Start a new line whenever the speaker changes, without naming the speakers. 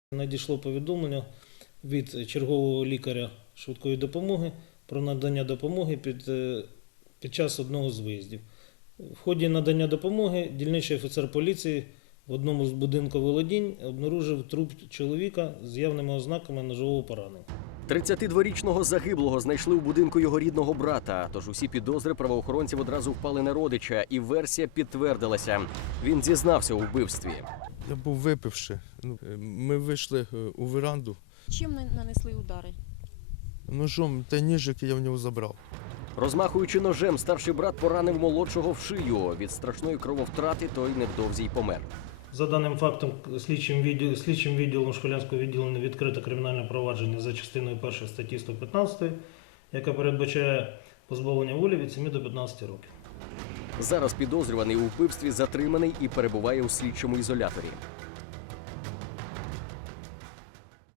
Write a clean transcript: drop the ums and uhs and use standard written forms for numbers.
Надійшло повідомлення від чергового лікаря швидкої допомоги про надання допомоги під час одного з виїздів. В ході надання допомоги дільничний офіцер поліції в одному з будинків володінь обнаружив труп чоловіка з явними ознаками ножового поранення.
32-річного загиблого знайшли у будинку його рідного брата, тож усі підозри правоохоронців одразу впали на родича, і версія підтвердилася. Він зізнався у вбивстві.
Я був випивши. Ми вийшли у веранду.
Чим нанесли удари?
Ножом та ніжики я в нього забрав.
Розмахуючи ножем, старший брат поранив молодшого в шию. Від страшної крововтрати той невдовзі й помер.
За даним фактом, слідчим відділом Школянського відділення відкрито кримінальне провадження за частиною 1 статті 115, яка передбачає позбавлення волі від 7 до 15 років.
Зараз підозрюваний у вбивстві затриманий і перебуває у слідчому ізоляторі.